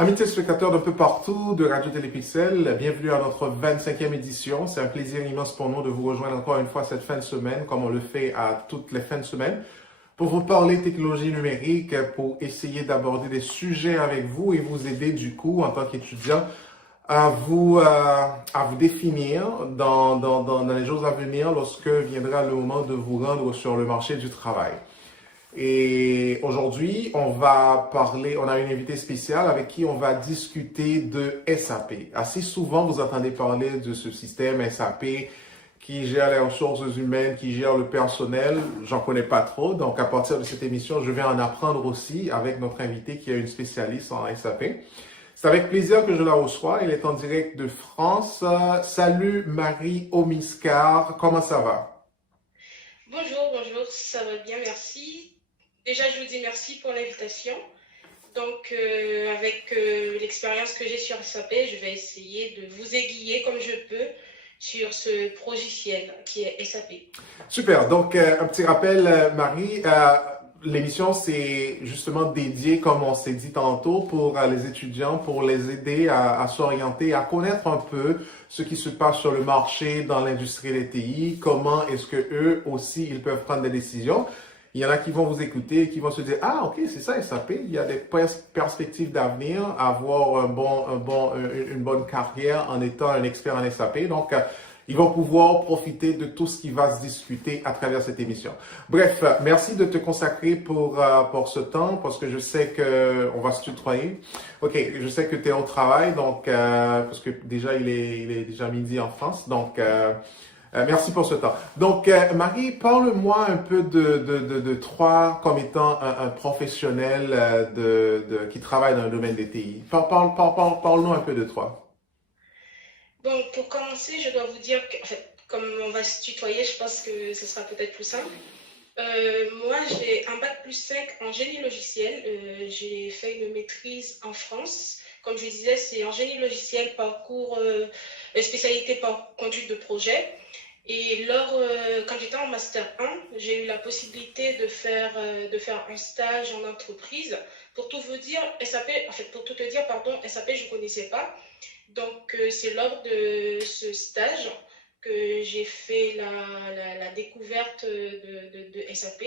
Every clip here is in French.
Amis téléspectateurs d'un peu partout de Radio Télépixel, bienvenue à notre 25e édition. C'est un plaisir immense pour nous de vous rejoindre encore une fois cette fin de semaine, comme on le fait à toutes les fins de semaine, pour vous parler technologie numérique, pour essayer d'aborder des sujets avec vous et vous aider du coup, en tant qu'étudiant, à vous définir dans les jours à venir lorsque viendra le moment de vous rendre sur le marché du travail. Et aujourd'hui, on a une invitée spéciale avec qui on va discuter de SAP. Assez souvent, vous entendez parler de ce système SAP qui gère les ressources humaines, qui gère le personnel. J'en connais pas trop. Donc, à partir de cette émission, je vais en apprendre aussi avec notre invitée qui est une spécialiste en SAP. C'est avec plaisir que je la reçois. Elle est en direct de France. Salut Marie Omiscar, comment ça va? Bonjour, ça va bien, merci. Déjà, je vous dis merci pour l'invitation. Donc, avec l'expérience que j'ai sur SAP, je vais essayer de vous aiguiller comme je peux sur ce logiciel qui est SAP. Super. Donc, un petit rappel, Marie. L'émission, c'est justement dédié, comme on s'est dit tantôt, pour les étudiants, pour les aider à s'orienter, à connaître un peu ce qui se passe sur le marché dans l'industrie des TI, comment est-ce que eux aussi, ils peuvent prendre des décisions. Il y en a qui vont vous écouter et qui vont se dire, ah, ok, c'est ça, SAP. Il y a des perspectives d'avenir, avoir une bonne carrière en étant un expert en SAP. Donc, ils vont pouvoir profiter de tout ce qui va se discuter à travers cette émission. Bref, merci de te consacrer pour ce temps, parce que je sais que on va se tutoyer. Ok, je sais que tu es au travail, donc parce que déjà il est déjà midi en France, donc merci pour ce temps. Donc, Marie, parle-moi un peu de toi comme étant un professionnel qui travaille dans le domaine des TI. Parle-nous un peu de toi. Bon, pour commencer, je dois vous dire que, en fait, comme on va se tutoyer, je pense que ce sera peut-être plus simple. Moi, j'ai un bac plus 5 en génie logiciel. J'ai fait une maîtrise en France. Comme je disais, c'est en génie logiciel, parcours, spécialité par conduite de projet. Et quand j'étais en Master 1, j'ai eu la possibilité de faire un stage en entreprise. Pour tout vous dire, SAP, en fait, pour tout te dire, pardon, SAP, je ne connaissais pas. Donc, c'est lors de ce stage que j'ai fait la découverte de SAP.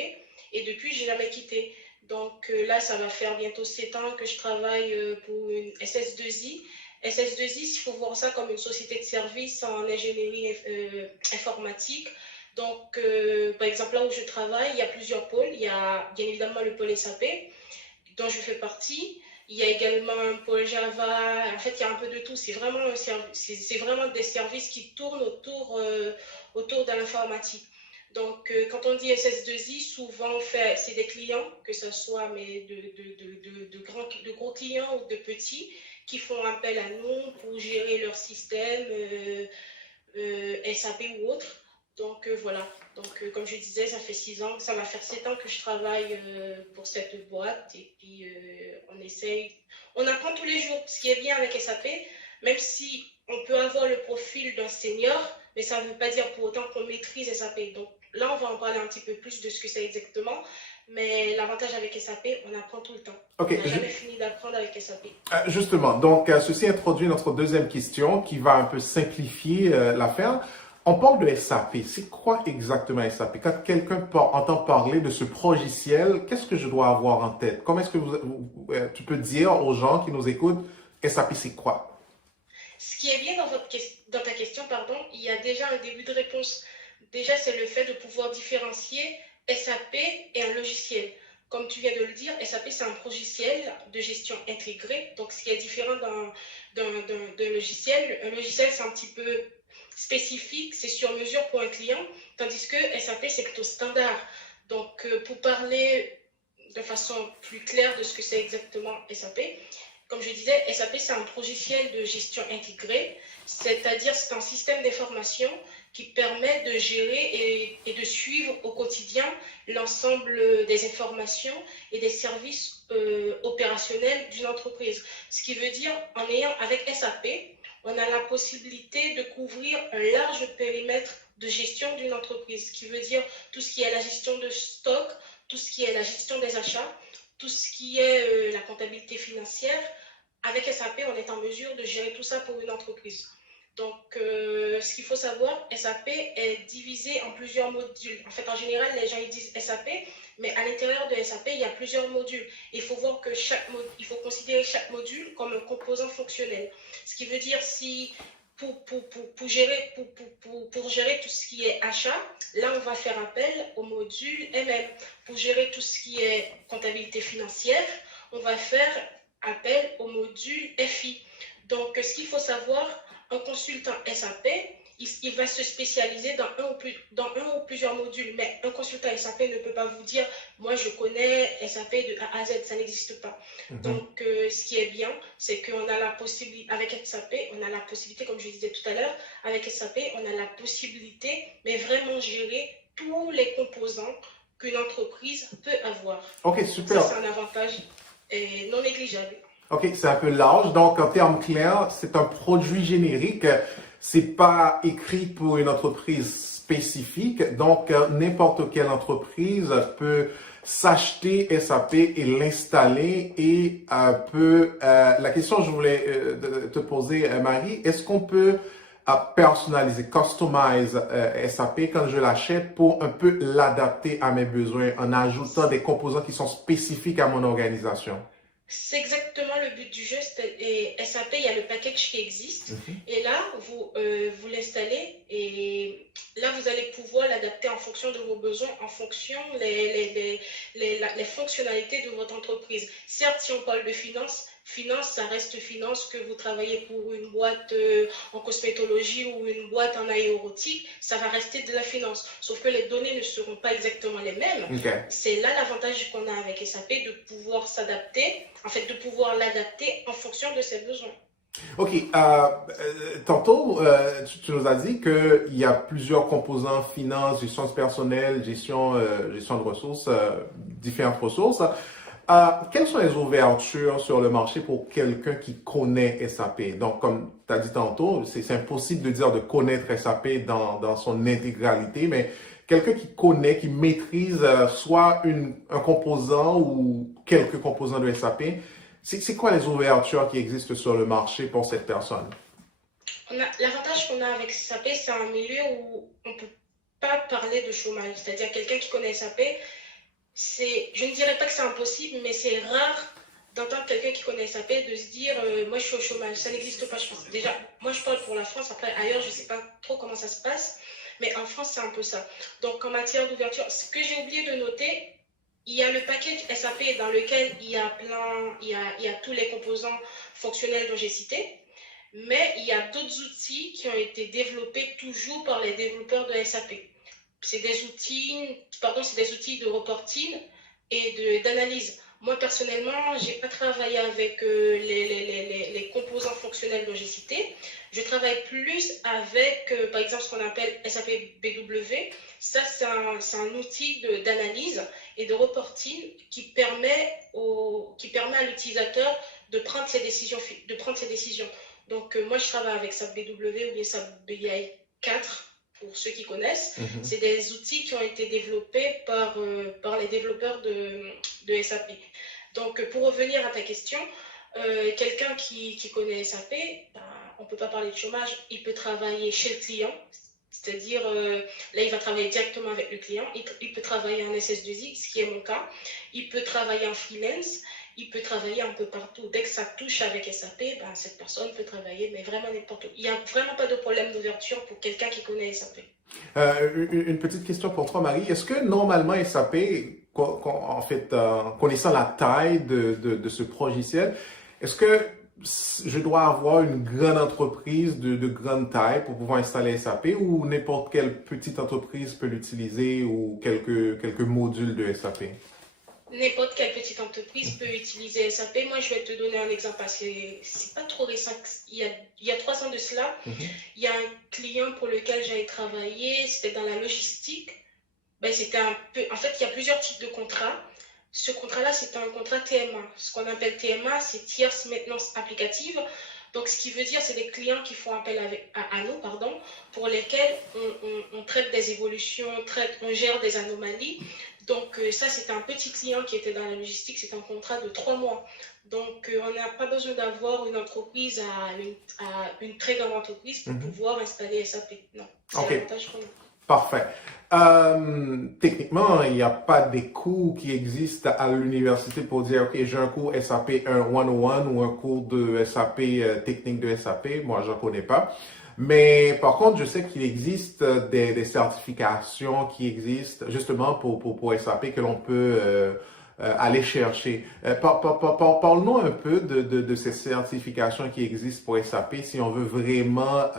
Et depuis, je n'ai jamais quitté. Donc là, ça va faire bientôt 7 ans que je travaille pour une SS2I. SS2I, il faut voir ça comme une société de services en ingénierie informatique. Donc, par exemple, là où je travaille, il y a plusieurs pôles. Il y a bien évidemment le pôle SAP, dont je fais partie. Il y a également un pôle Java. En fait, il y a un peu de tout. C'est vraiment des services qui tournent autour de l'informatique. Donc, quand on dit SS2I, souvent, c'est des clients, que ce soit mais de gros clients ou de petits, qui font appel à nous pour gérer leur système SAP ou autre. Donc, voilà. Donc, comme je disais, ça fait 6 ans, ça va faire 7 ans que je travaille pour cette boîte. Et puis, on apprend tous les jours. Ce qui est bien avec SAP, même si on peut avoir le profil d'un senior, mais ça ne veut pas dire pour autant qu'on maîtrise SAP. Donc, là, on va en parler un petit peu plus de ce que c'est exactement. Mais l'avantage avec SAP, on apprend tout le temps. Ok, On n'a jamais fini d'apprendre avec SAP. justement, donc ceci introduit notre deuxième question qui va un peu simplifier l'affaire. On parle de SAP. C'est quoi exactement SAP? Quand quelqu'un entend parler de ce logiciel, qu'est-ce que je dois avoir en tête? Comment est-ce que tu peux dire aux gens qui nous écoutent, SAP, c'est quoi? Ce qui est bien dans ta question, pardon, il y a déjà un début de réponse. Déjà, c'est le fait de pouvoir différencier SAP et un logiciel. Comme tu viens de le dire, SAP, c'est un logiciel de gestion intégrée. Donc, ce qui est différent d'un logiciel, un logiciel, c'est un petit peu spécifique, c'est sur mesure pour un client, tandis que SAP, c'est plutôt standard. Donc, pour parler de façon plus claire de ce que c'est exactement SAP, comme je disais, SAP, c'est un logiciel de gestion intégrée, c'est-à-dire c'est un système d'information qui permet de gérer et de suivre au quotidien l'ensemble des informations et des services opérationnels d'une entreprise. Ce qui veut dire, avec SAP, on a la possibilité de couvrir un large périmètre de gestion d'une entreprise, ce qui veut dire tout ce qui est la gestion de stock, tout ce qui est la gestion des achats, tout ce qui est la comptabilité financière, avec SAP, on est en mesure de gérer tout ça pour une entreprise. Donc, ce qu'il faut savoir, SAP est divisé en plusieurs modules. En fait, en général, les gens ils disent SAP, mais à l'intérieur de SAP, il y a plusieurs modules. Il faut voir que il faut considérer chaque module comme un composant fonctionnel. Ce qui veut dire si pour gérer tout ce qui est achat, là, on va faire appel au module MM. Pour gérer tout ce qui est comptabilité financière, on va faire appel au module FI. Donc, ce qu'il faut savoir, un consultant SAP, il va se spécialiser dans un ou plusieurs modules, mais un consultant SAP ne peut pas vous dire, moi je connais SAP de A à Z, ça n'existe pas. Donc, ce qui est bien, c'est qu'on a la possibilité, avec SAP, on a la possibilité, comme je disais tout à l'heure, avec SAP, on a la possibilité, mais vraiment gérer tous les composants qu'une entreprise peut avoir. Ok, super. Ça, c'est un avantage non négligeable. Ok, c'est un peu large. Donc, en termes clairs, c'est un produit générique. C'est pas écrit pour une entreprise spécifique. Donc, n'importe quelle entreprise peut s'acheter SAP et l'installer et la question que je voulais te poser, Marie, est-ce qu'on peut personnaliser, customize SAP quand je l'achète pour un peu l'adapter à mes besoins en ajoutant des composants qui sont spécifiques à mon organisation? C'est exactement le but du jeu. Et SAP, il y a le package qui existe. Et là, vous l'installez et là, vous allez pouvoir l'adapter en fonction de vos besoins, en fonction les fonctionnalités de votre entreprise. Certes, si on parle de finance, ça reste finance, que vous travaillez pour une boîte en cosmétologie ou une boîte en aéronautique, ça va rester de la finance. Sauf que les données ne seront pas exactement les mêmes. Okay. C'est là l'avantage qu'on a avec SAP, de pouvoir s'adapter, en fait, de pouvoir l'adapter en fonction de ses besoins. Ok, tantôt, tu nous as dit qu'il y a plusieurs composants, finance, gestion du personnel, gestion de ressources, différentes ressources. Quelles sont les ouvertures sur le marché pour quelqu'un qui connaît SAP? Donc, comme tu as dit tantôt, c'est impossible de dire de connaître SAP dans son intégralité, mais quelqu'un qui connaît, qui maîtrise soit un composant ou quelques composants de SAP, c'est quoi les ouvertures qui existent sur le marché pour cette personne? L'avantage qu'on a avec SAP, c'est un milieu où on ne peut pas parler de chômage. C'est-à-dire quelqu'un qui connaît SAP, je ne dirais pas que c'est impossible, mais c'est rare d'entendre quelqu'un qui connaît SAP de se dire moi je suis au chômage. Ça n'existe pas, je pense. Déjà, moi je parle pour la France, après ailleurs je ne sais pas trop comment ça se passe, mais en France c'est un peu ça. Donc en matière d'ouverture, ce que j'ai oublié de noter, il y a le package SAP dans lequel il y a tous les composants fonctionnels dont j'ai cité, mais il y a d'autres outils qui ont été développés toujours par les développeurs de SAP. C'est des outils de reporting et d'analyse. Moi, personnellement, je n'ai pas travaillé avec les composants fonctionnels dont j'ai cité. Je travaille plus avec, par exemple, ce qu'on appelle SAP BW. Ça, c'est un outil d'analyse et de reporting qui permet à l'utilisateur de prendre ses décisions. Donc, moi, je travaille avec SAP BW ou bien SAP BI 4. Pour ceux qui connaissent, c'est des outils qui ont été développés par les développeurs de SAP. Donc, pour revenir à ta question, quelqu'un qui connaît SAP, on ne peut pas parler de chômage, il peut travailler chez le client, c'est-à-dire là, il va travailler directement avec le client, il peut travailler en SS2I, ce qui est mon cas, il peut travailler en freelance, il peut travailler un peu partout. Dès que ça touche avec SAP, cette personne peut travailler, mais vraiment n'importe où. Il n'y a vraiment pas de problème d'ouverture pour quelqu'un qui connaît SAP. Une petite question pour toi, Marie. Est-ce que normalement SAP, en fait, connaissant la taille de ce logiciel, est-ce que je dois avoir une grande entreprise de grande taille pour pouvoir installer SAP ou n'importe quelle petite entreprise peut l'utiliser ou quelques modules de SAP? N'importe quelle petite entreprise peut utiliser SAP. Moi, je vais te donner un exemple parce que c'est pas trop récent. Il y a 3 ans de cela, il y a un client pour lequel j'avais travaillé, c'était dans la logistique. C'était un peu. En fait, il y a plusieurs types de contrats. Ce contrat-là, c'était un contrat TMA. Ce qu'on appelle TMA, c'est Tierce Maintenance Applicative. Donc, ce qui veut dire, c'est des clients qui font appel à nous, pardon, pour lesquels on traite des évolutions, on gère des anomalies. Donc, ça, c'est un petit client qui était dans la logistique, c'est un contrat de 3 mois. Donc, on n'a pas besoin d'avoir une entreprise à une très grande entreprise pour pouvoir installer SAP. Non, c'est l'avantage qu'on a. Parfait. Techniquement, il n'y a pas des cours qui existent à l'université pour dire, OK, j'ai un cours SAP 101 ou un cours de SAP, technique de SAP. Moi, je ne connais pas. Mais par contre, je sais qu'il existe des certifications qui existent justement pour SAP que l'on peut aller chercher. Parle-nous un peu de ces certifications qui existent pour SAP si on veut vraiment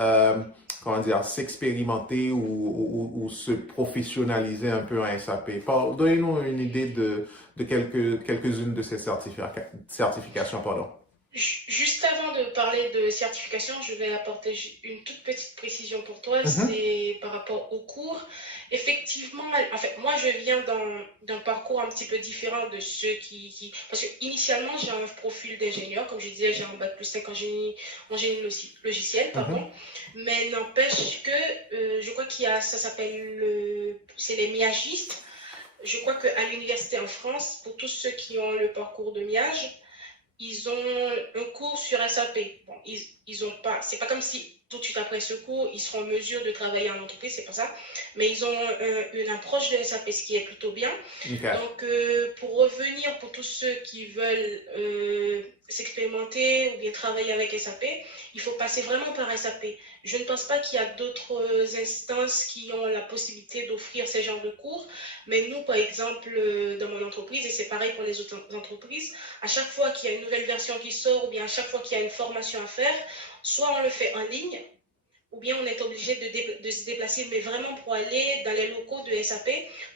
comment dire, s'expérimenter ou se professionnaliser un peu en SAP. Donnez-nous une idée de quelques-unes de ces certifications, pardon. Juste avant de parler de certification, je vais apporter une toute petite précision pour toi. C'est par rapport au cours. Effectivement, en fait, moi, je viens d'un parcours un petit peu différent de ceux Parce que initialement, j'ai un profil d'ingénieur. Comme je disais, j'ai un bac plus 5 en génie logiciel, pardon. Mais n'empêche que je crois qu'il y a, ça s'appelle, c'est les miagistes. Je crois qu'à l'université en France, pour tous ceux qui ont le parcours de miage, ils ont un cours sur SAP. Bon, ils ont pas, c'est pas comme si tout de suite après ce cours, ils seront en mesure de travailler en entreprise, c'est pas ça. Mais ils ont une approche de SAP, ce qui est plutôt bien. Okay. Donc, pour revenir, pour tous ceux qui veulent s'expérimenter ou bien travailler avec SAP, il faut passer vraiment par SAP. Je ne pense pas qu'il y a d'autres instances qui ont la possibilité d'offrir ce genre de cours. Mais nous, par exemple, dans mon entreprise, et c'est pareil pour les autres entreprises, à chaque fois qu'il y a une nouvelle version qui sort, ou bien à chaque fois qu'il y a une formation à faire, soit on le fait en ligne, ou bien on est obligé de se déplacer, mais vraiment pour aller dans les locaux de SAP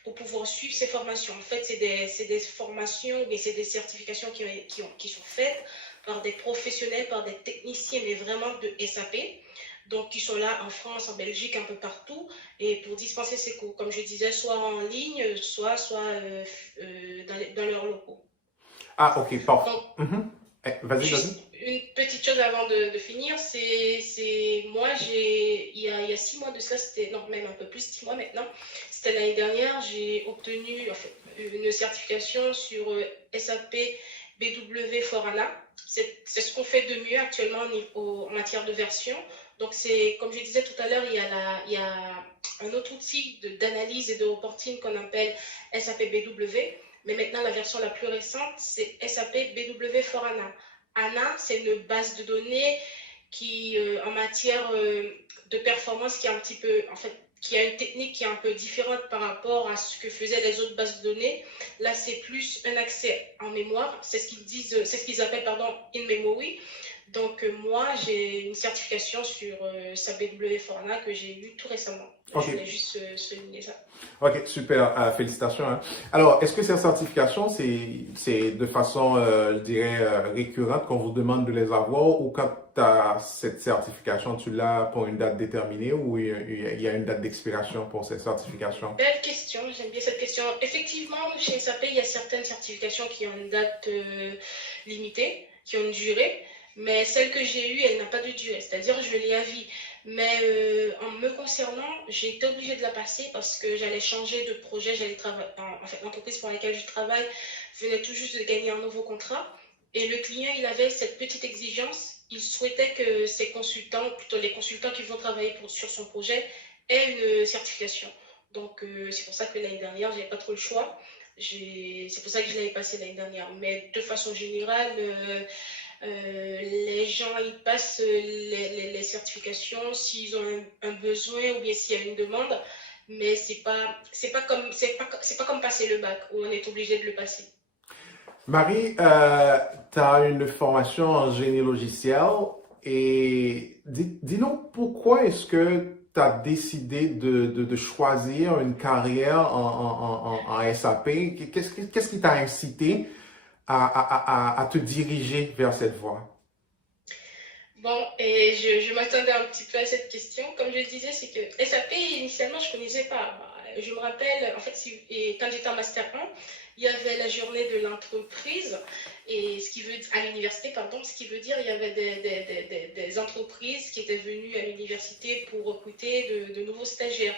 pour pouvoir suivre ces formations. En fait, c'est des formations, mais c'est des certifications qui sont faites par des professionnels, par des techniciens, mais vraiment de SAP. Donc, qui sont là en France, en Belgique, un peu partout, et pour dispenser ces cours, comme je disais, soit en ligne, soit dans leurs locaux. Ah, ok, parfait. Vas-y. Une petite chose avant de finir, c'est moi, il y a 6 mois de cela, non, même un peu plus, 6 mois maintenant, c'était l'année dernière, j'ai obtenu une certification sur SAP BW for HANA. C'est ce qu'on fait de mieux actuellement en matière de version. Donc, comme je disais tout à l'heure, il y a un autre outil d'analyse et de reporting qu'on appelle SAP BW. Mais maintenant, la version la plus récente, c'est SAP BW for HANA. HANA, c'est une base de données qui, en matière de performance, qui est un petit peu, en fait, qui a une technique qui est un peu différente par rapport à ce que faisaient les autres bases de données. Là, c'est plus un accès en mémoire. C'est ce qu'ils appellent, in memory. Donc, moi, j'ai une certification sur SAP BW for HANA que j'ai eue tout récemment. Okay. Je voulais juste souligner ça. Ok, super. Félicitations. Hein. Alors, est-ce que ces certifications, c'est de façon, je dirais, récurrente qu'on vous demande de les avoir ou quand tu as cette certification, tu l'as pour une date déterminée ou il y a une date d'expiration pour cette certification? Belle question, j'aime bien cette question. Effectivement, chez SAP, il y a certaines certifications qui ont une date limitée, qui ont une durée. Mais celle que j'ai eue, elle n'a pas de durée, c'est-à-dire je l'ai à vie. Mais en me concernant, j'ai été obligée de la passer parce que j'allais changer de projet, en fait, l'entreprise pour laquelle je travaille venait tout juste de gagner un nouveau contrat. Et le client, il avait cette petite exigence, il souhaitait que ses consultants, plutôt les consultants qui vont travailler sur son projet, aient une certification. Donc c'est pour ça que l'année dernière, je n'avais pas trop le choix. C'est pour ça que je l'avais passé l'année dernière. Mais de façon générale, les gens ils passent les certifications s'ils ont un besoin ou bien s'il y a une demande, mais c'est pas comme passer le bac où on est obligé de le passer. Marie, tu as une formation en génie logiciel et dis-nous pourquoi est-ce que tu as décidé de choisir une carrière en SAP? Qu'est-ce qui t'a incité à te diriger vers cette voie? Bon, et je m'attendais un petit peu à cette question. Comme je le disais, c'est que SAP, initialement, je ne connaissais pas. je me rappelle, en fait, et quand j'étais en Master 1, il y avait la journée de l'entreprise, et ce qui veut, à l'université, pardon, ce qui veut dire il y avait des entreprises qui étaient venues à l'université pour recruter de nouveaux stagiaires.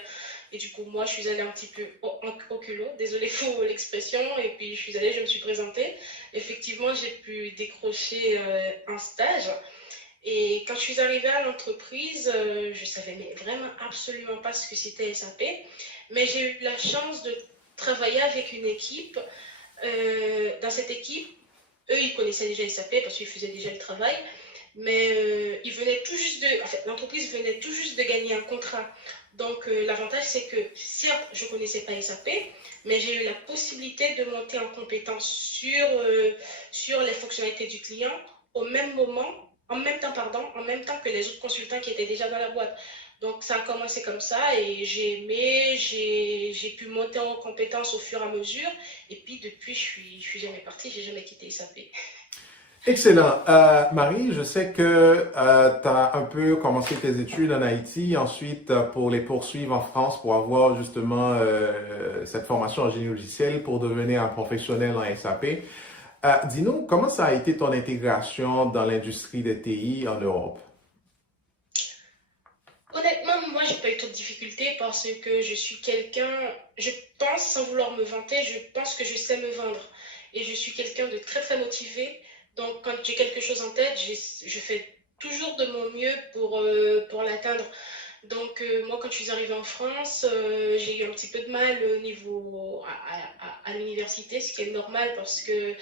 Et du coup, moi, je suis allée un petit peu au culot, désolée pour l'expression, et puis je suis allée, je me suis présentée. Effectivement, j'ai pu décrocher un stage. Et quand je suis arrivée à l'entreprise, je savais mais vraiment absolument pas ce que c'était SAP, mais j'ai eu la chance de travailler avec une équipe. Dans cette équipe, eux, ils connaissaient déjà SAP parce qu'ils faisaient déjà le travail, mais ils venaient tout juste de, en fait, l'entreprise venait tout juste de gagner un contrat. Donc l'avantage, c'est que certes, je ne connaissais pas SAP, mais j'ai eu la possibilité de monter en compétence sur les fonctionnalités du client au même moment, en même temps, pardon, en même temps que les autres consultants qui étaient déjà dans la boîte. Donc ça a commencé comme ça et j'ai aimé, j'ai pu monter en compétence au fur et à mesure. Et puis depuis, je suis jamais partie, j'ai jamais quitté SAP. Excellent. Marie, je sais que tu as un peu commencé tes études en Haïti, ensuite pour les poursuivre en France pour avoir justement cette formation en génie logiciel pour devenir un professionnel en SAP. Dis-nous, comment ça a été ton intégration dans l'industrie des TI en Europe? Honnêtement, moi, j'ai pas eu trop de difficultés parce que je suis quelqu'un, je pense, sans vouloir me vanter, je pense que je sais me vendre. Et je suis quelqu'un de très, très motivé. Donc, quand j'ai quelque chose en tête, je fais toujours de mon mieux pour l'atteindre. Donc, moi, quand je suis arrivée en France, j'ai eu un petit peu de mal au niveau à l'université, ce qui est normal parce que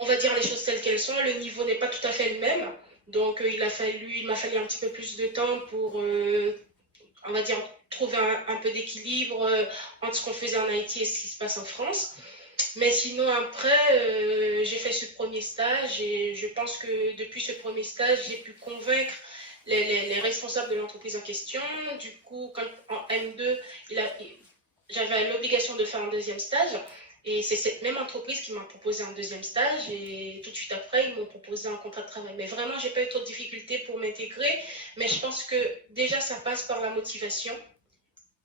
on va dire les choses telles qu'elles sont. Le niveau n'est pas tout à fait le même. Donc, il m'a fallu un petit peu plus de temps pour, on va dire, trouver un peu d'équilibre entre ce qu'on faisait en Haïti et ce qui se passe en France. Mais sinon, après, j'ai fait ce premier stage et je pense que depuis ce premier stage, j'ai pu convaincre les responsables de l'entreprise en question. Du coup, en M2, j'avais l'obligation de faire un deuxième stage. Et c'est cette même entreprise qui m'a proposé un deuxième stage et tout de suite après, ils m'ont proposé un contrat de travail. Mais vraiment, j'ai pas eu trop de difficultés pour m'intégrer. Mais je pense que déjà, ça passe par la motivation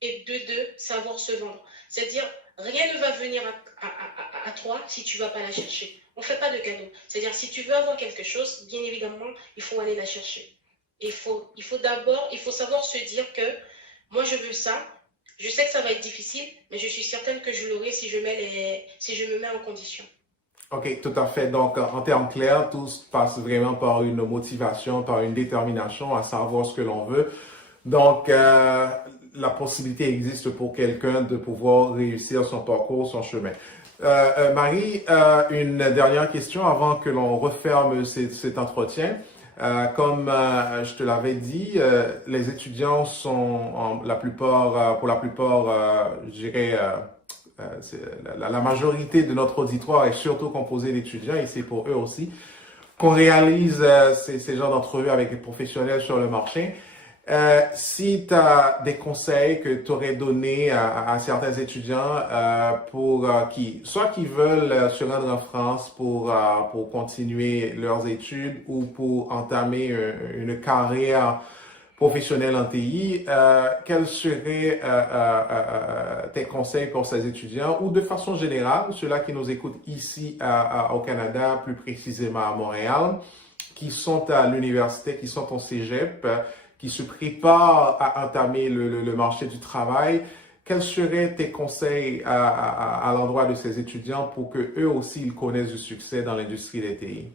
et de deux, savoir se vendre. C'est-à-dire, rien ne va venir à toi si tu ne vas pas la chercher. On ne fait pas de cadeau. C'est-à-dire, si tu veux avoir quelque chose, bien évidemment, il faut aller la chercher. Il faut savoir se dire que moi, je veux ça. Je sais que ça va être difficile, mais je suis certaine que je l'aurai si je me mets en condition. OK, tout à fait. Donc, en termes clairs, tout se passe vraiment par une motivation, par une détermination à savoir ce que l'on veut. Donc, la possibilité existe pour quelqu'un de pouvoir réussir son parcours, son chemin. Marie, une dernière question avant que l'on referme cet entretien. Comme je te l'avais dit, les étudiants sont pour la plupart, je dirais, la majorité de notre auditoire est surtout composée d'étudiants et c'est pour eux aussi qu'on réalise ces genres d'entrevues avec des professionnels sur le marché. Si tu as des conseils que tu aurais donnés à certains étudiants soit qui veulent se rendre en France pour continuer leurs études ou pour entamer une carrière professionnelle en TI, quels seraient tes conseils pour ces étudiants ou de façon générale, ceux-là qui nous écoutent ici au Canada, plus précisément à Montréal, qui sont à l'université, qui sont au cégep, qui se préparent à entamer le marché du travail, quels seraient tes conseils à l'endroit de ces étudiants pour que eux aussi ils connaissent du succès dans l'industrie des TI?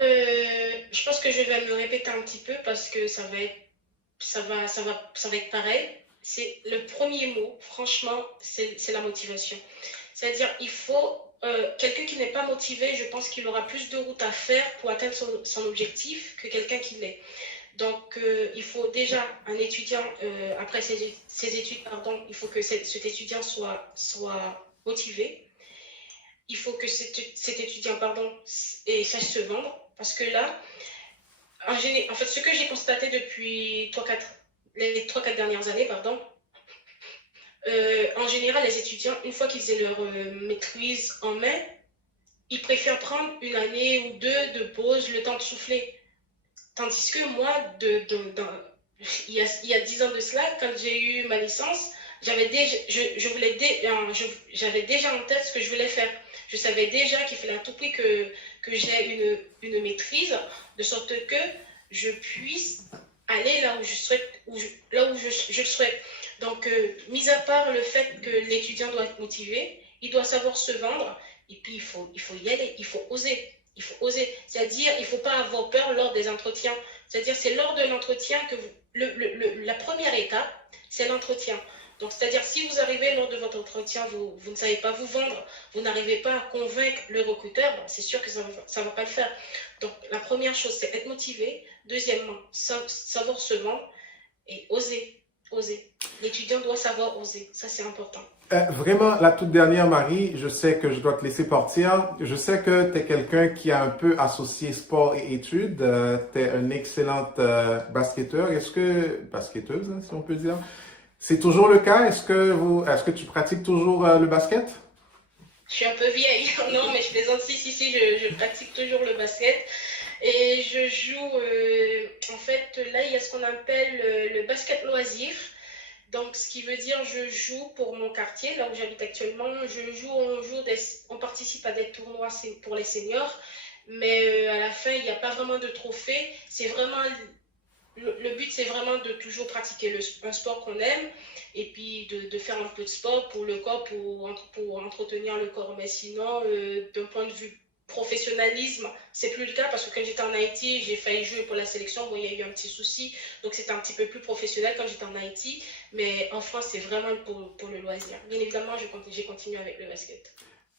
Je pense que je vais me répéter un petit peu parce que ça va être pareil. C'est le premier mot, franchement, c'est la motivation. C'est-à-dire, il faut quelqu'un qui n'est pas motivé, je pense qu'il aura plus de route à faire pour atteindre son objectif que quelqu'un qui l'est. Donc, il faut déjà un étudiant, après ses études, pardon, il faut que cet étudiant soit motivé. Il faut que cet étudiant, pardon, sache se vendre. Parce que là, en fait, ce que j'ai constaté depuis les 3-4 dernières années, pardon, en général, les étudiants, une fois qu'ils aient leur maîtrise en main, ils préfèrent prendre une année ou deux de pause, le temps de souffler. Tandis que moi, il y a 10 ans de cela, quand j'ai eu ma licence, j'avais déjà, j'avais déjà en tête ce que je voulais faire. Je savais déjà qu'il fallait à tout prix que j'ai une maîtrise, de sorte que je puisse aller là où je souhaite, là où je le souhaite. Donc, mis à part le fait que l'étudiant doit être motivé, il doit savoir se vendre, et puis il faut y aller, il faut oser. Il faut oser. C'est-à-dire, il ne faut pas avoir peur lors des entretiens. C'est-à-dire, c'est lors de l'entretien que la première étape, c'est l'entretien. Donc, c'est-à-dire, si vous arrivez lors de votre entretien, vous ne savez pas vous vendre, vous n'arrivez pas à convaincre le recruteur, bon, c'est sûr que ça ne va pas le faire. Donc, la première chose, c'est être motivé. Deuxièmement, savoir se vendre et oser. Oser. L'étudiant doit savoir oser. Ça, c'est important. Vraiment, la toute dernière, Marie, je sais que je dois te laisser partir. Je sais que tu es quelqu'un qui a un peu associé sport et études. Tu es une excellente basketteur. Basketteuse, hein, si on peut dire. C'est toujours le cas? Est-ce que tu pratiques toujours le basket? Je suis un peu vieille. Non, mais je plaisante. Si, je pratique toujours le basket. Et je joue, en fait, là, il y a ce qu'on appelle le basket loisir. Donc, ce qui veut dire, je joue pour mon quartier, là où j'habite actuellement. On participe à des tournois pour les seniors, mais à la fin, il n'y a pas vraiment de trophée. C'est vraiment, le but, c'est vraiment de toujours pratiquer un sport qu'on aime et puis de faire un peu de sport pour le corps, pour entretenir le corps. Mais sinon, d'un point de vue professionnalisme, c'est plus le cas parce que quand j'étais en Haïti, j'ai failli jouer pour la sélection. Bon, il y a eu un petit souci, donc c'était un petit peu plus professionnel quand j'étais en Haïti. Mais en France, c'est vraiment pour le loisir. Bien évidemment, j'ai continué avec le basket.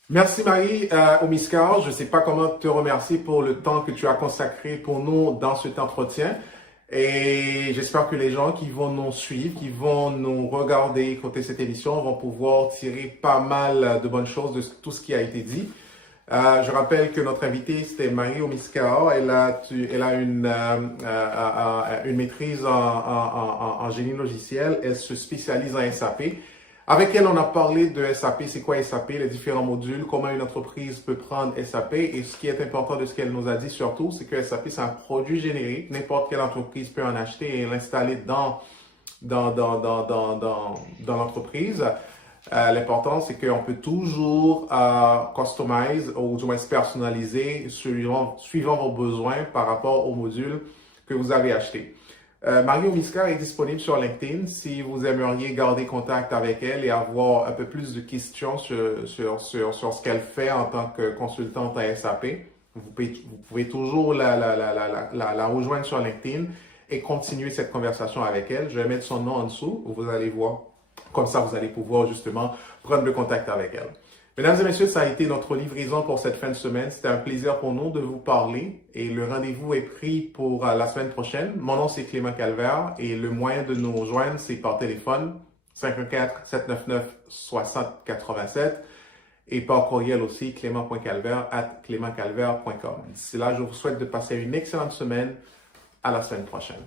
Merci Marie Omiskar. Je ne sais pas comment te remercier pour le temps que tu as consacré pour nous dans cet entretien. Et j'espère que les gens qui vont nous suivre, qui vont nous regarder, écouter cette émission, vont pouvoir tirer pas mal de bonnes choses de tout ce qui a été dit. Je rappelle que notre invitée, c'était Marie Omiskar. Elle a une maîtrise en génie logiciel. Elle se spécialise en SAP. Avec elle, on a parlé de SAP, c'est quoi SAP, les différents modules, comment une entreprise peut prendre SAP. Et ce qui est important de ce qu'elle nous a dit surtout, c'est que SAP, c'est un produit générique. N'importe quelle entreprise peut en acheter et l'installer dans l'entreprise. L'important, c'est qu'on peut toujours customize ou du moins personnaliser suivant vos besoins par rapport au module que vous avez acheté. Marie Omiskar est disponible sur LinkedIn si vous aimeriez garder contact avec elle et avoir un peu plus de questions sur ce qu'elle fait en tant que consultante à SAP. Vous pouvez toujours la rejoindre sur LinkedIn et continuer cette conversation avec elle. Je vais mettre son nom en dessous, vous allez voir. Comme ça, vous allez pouvoir justement prendre le contact avec elle. Mesdames et messieurs, ça a été notre livraison pour cette fin de semaine. C'était un plaisir pour nous de vous parler et le rendez-vous est pris pour la semaine prochaine. Mon nom, c'est Clément Calvert et le moyen de nous rejoindre, c'est par téléphone 514-799-6087 et par courriel aussi clément.calvert@clémentcalvert.com. D'ici là, je vous souhaite de passer une excellente semaine. À la semaine prochaine.